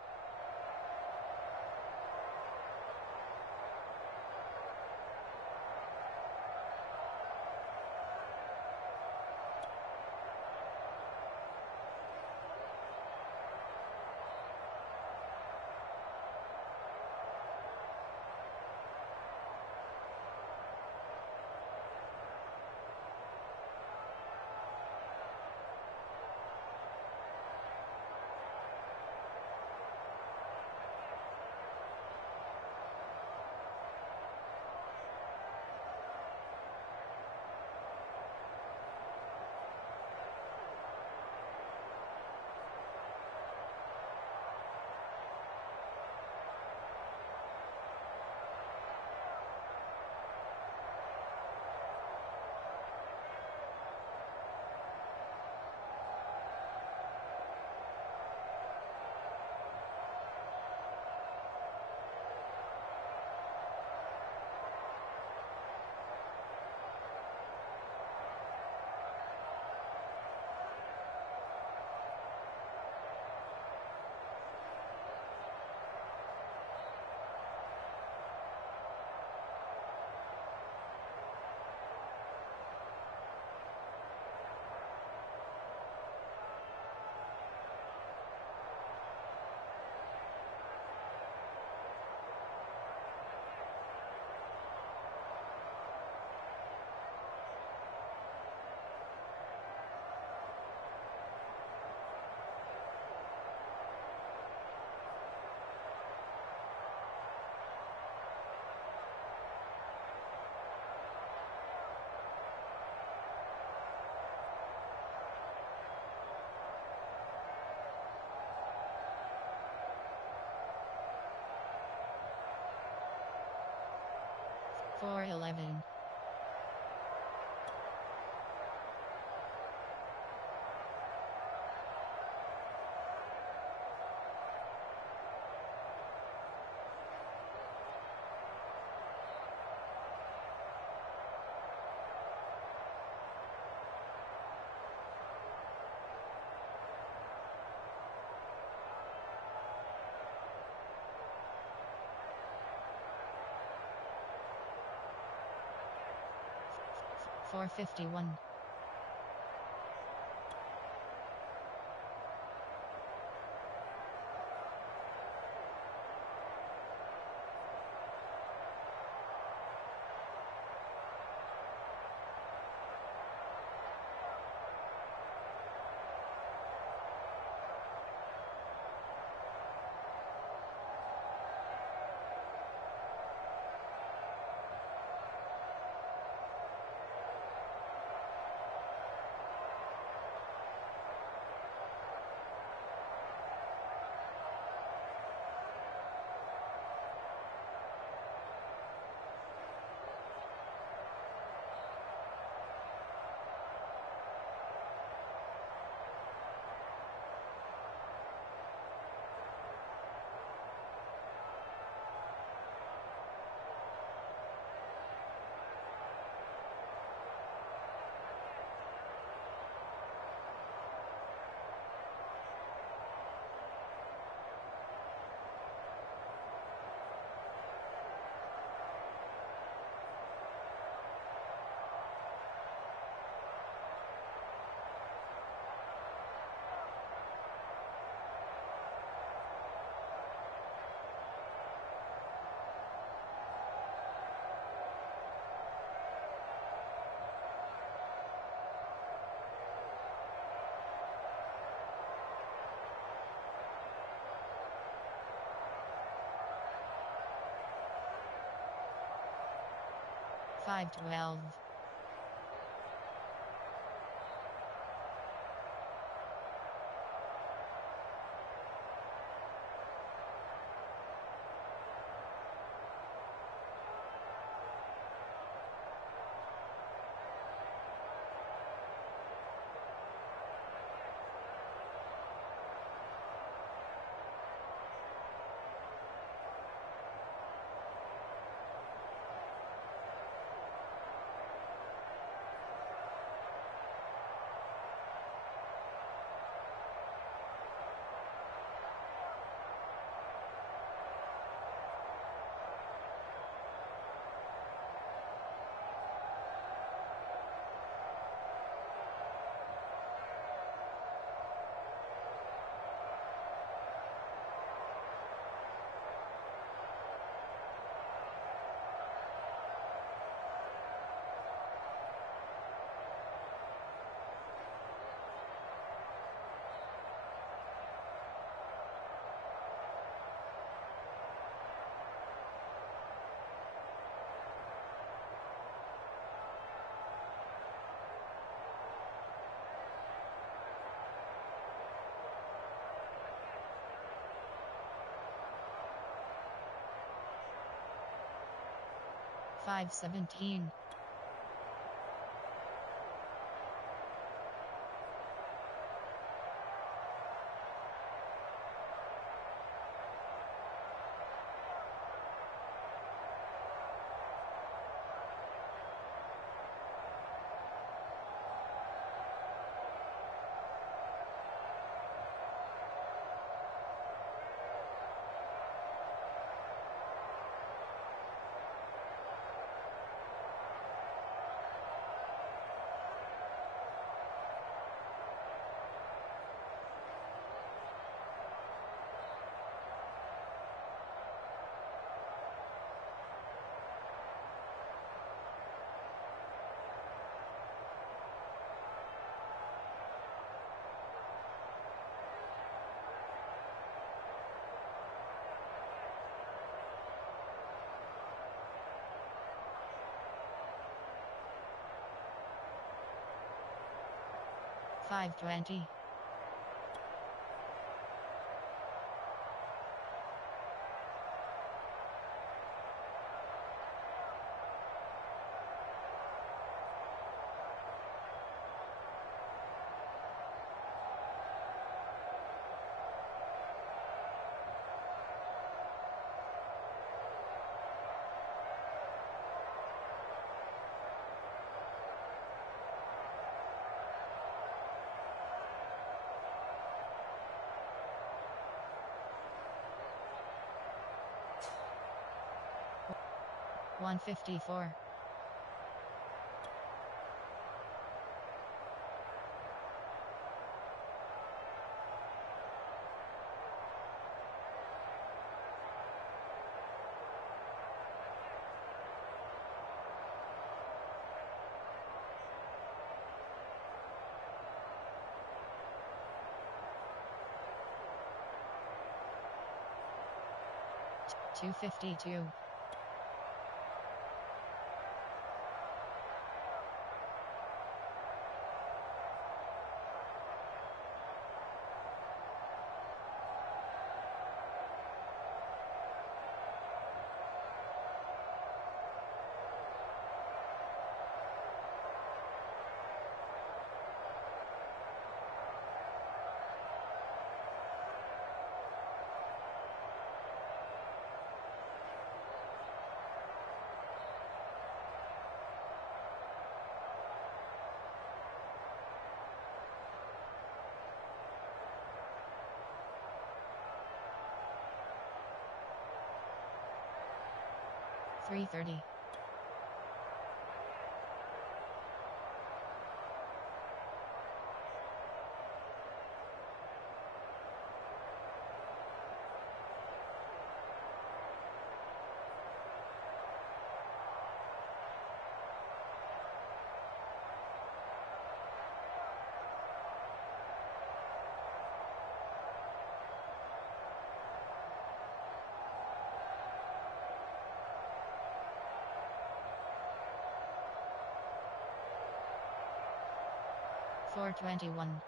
411. 451. 452. 5-12. 5-17. 5-20. 154. 252. 330. 5 421.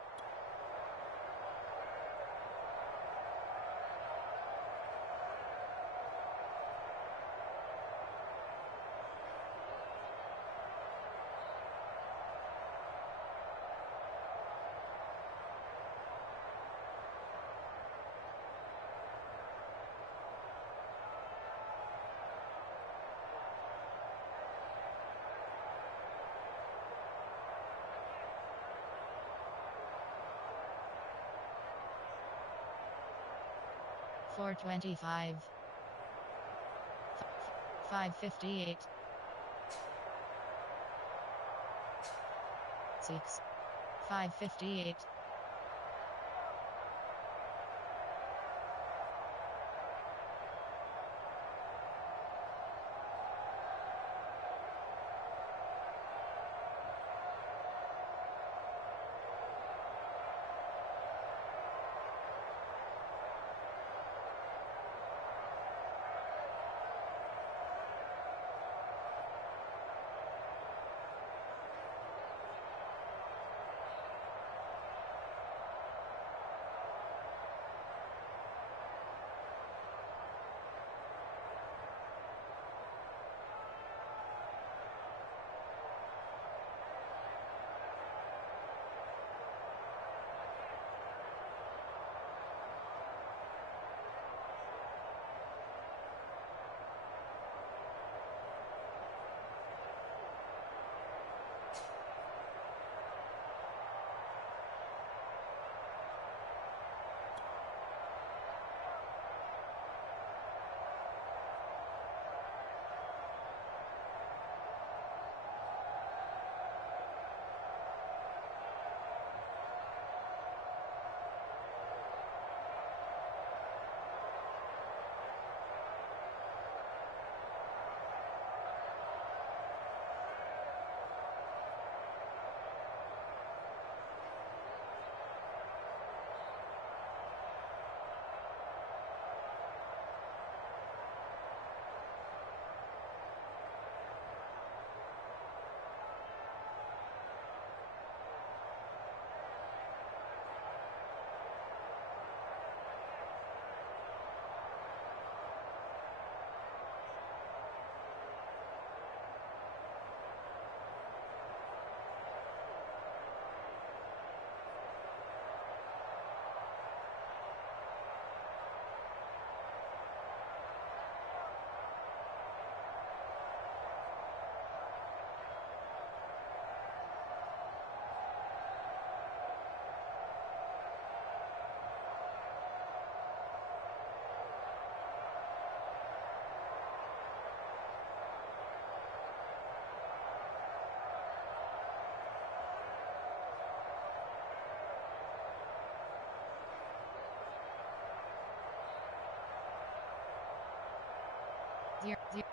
Four 25. 558. 6. 558.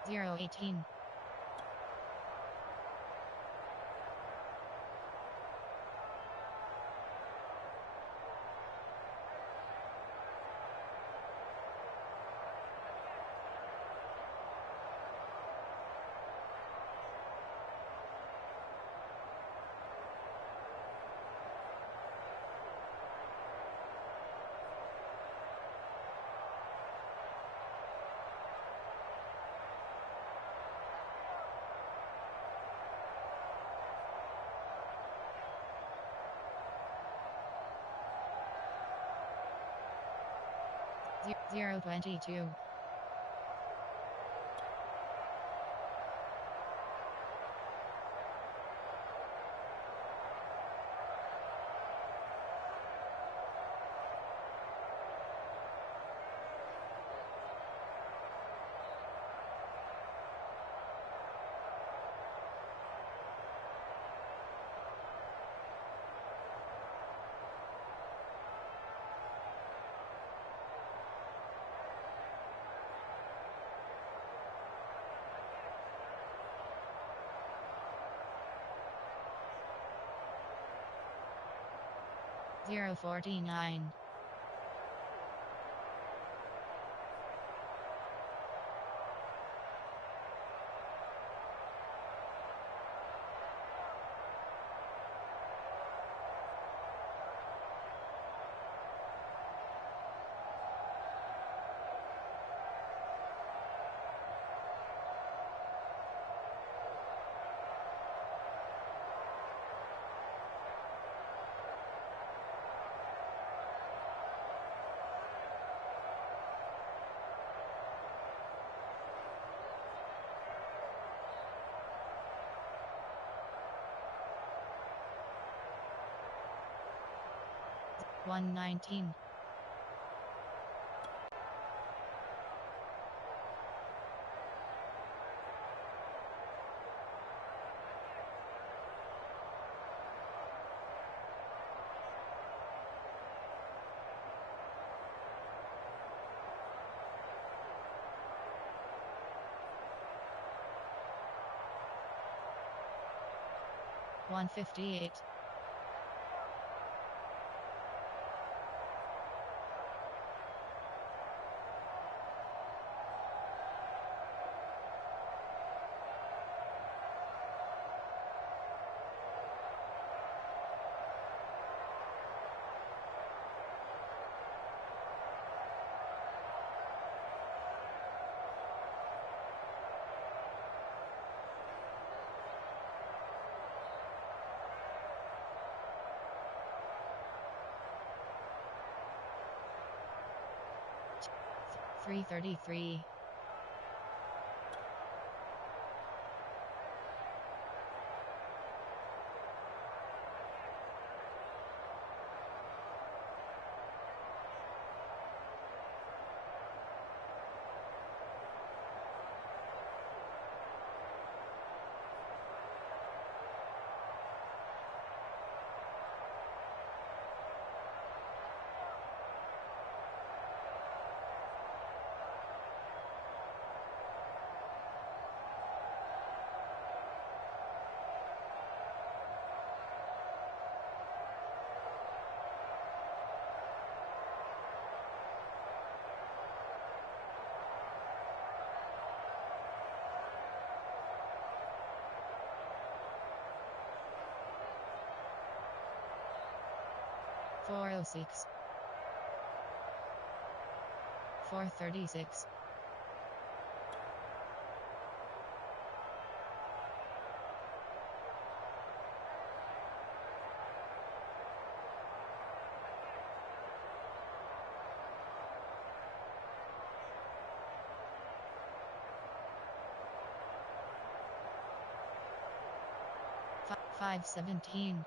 Zero 18. Zero 22. Zero 49. 119. One 58. Three 33. Four 06. 436. Five 17.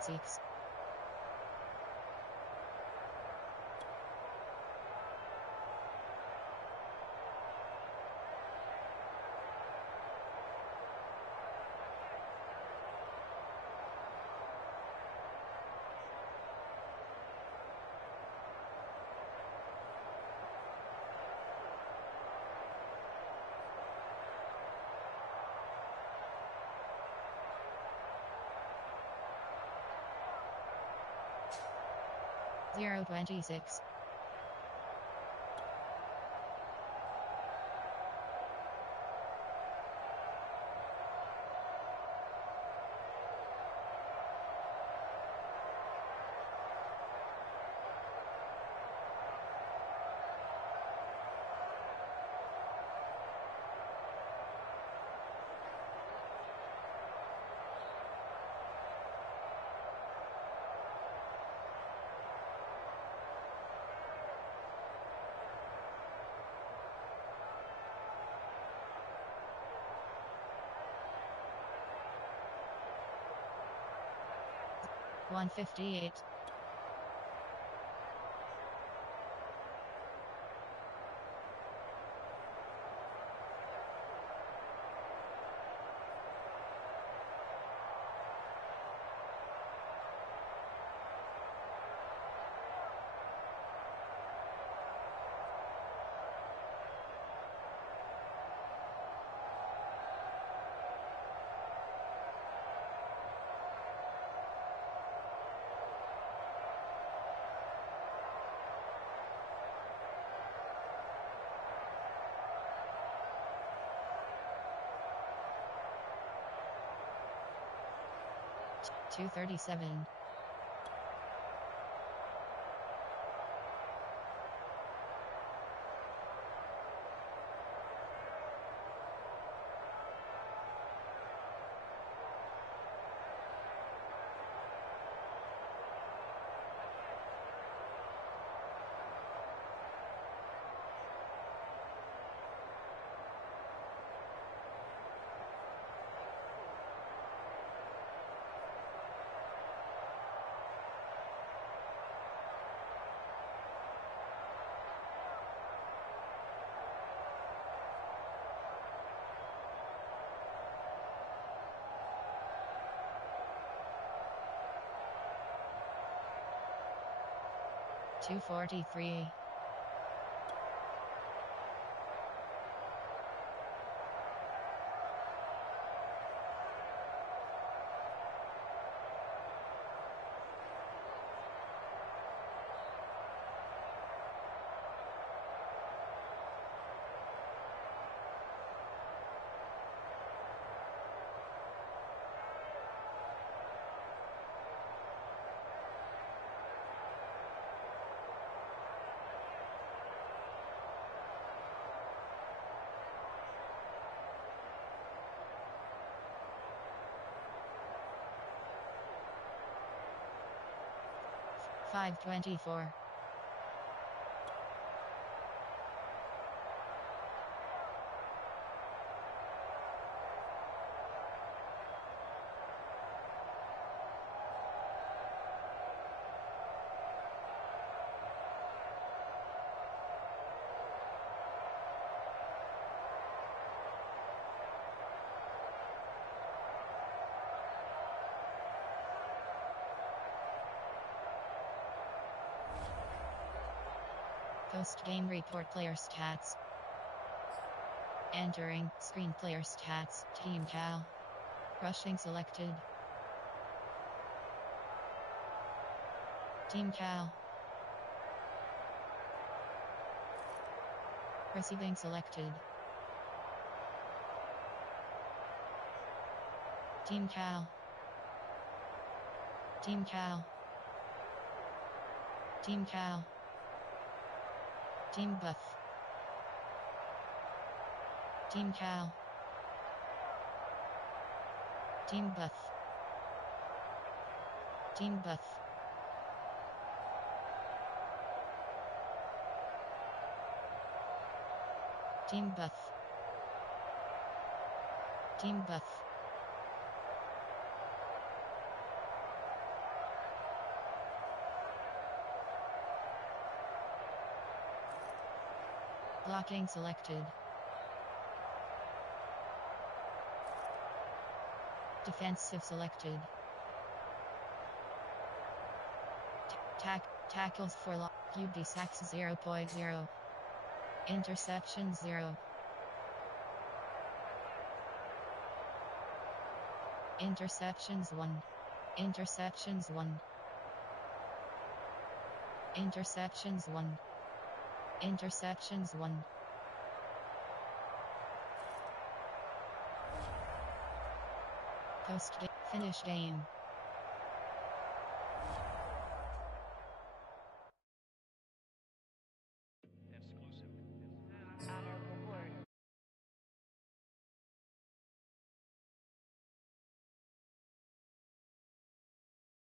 Six. Zero 26. One 58. 237. .243. .524. Post-game report player stats. Entering screen player stats. Team Cal. Rushing selected. Team Cal. Receiving selected. Team Cal. Team Cal. Team Cal. Team Buff. Team Cal. Team Buff. Team Buff. Team Buff. Team Buff. Blocking selected. Defensive selected. Tackles for loss. QB sacks 0.0. Interceptions 0. Interceptions 1. Interceptions 1. Interceptions 1. Interceptions 1. Post-game. Finish game.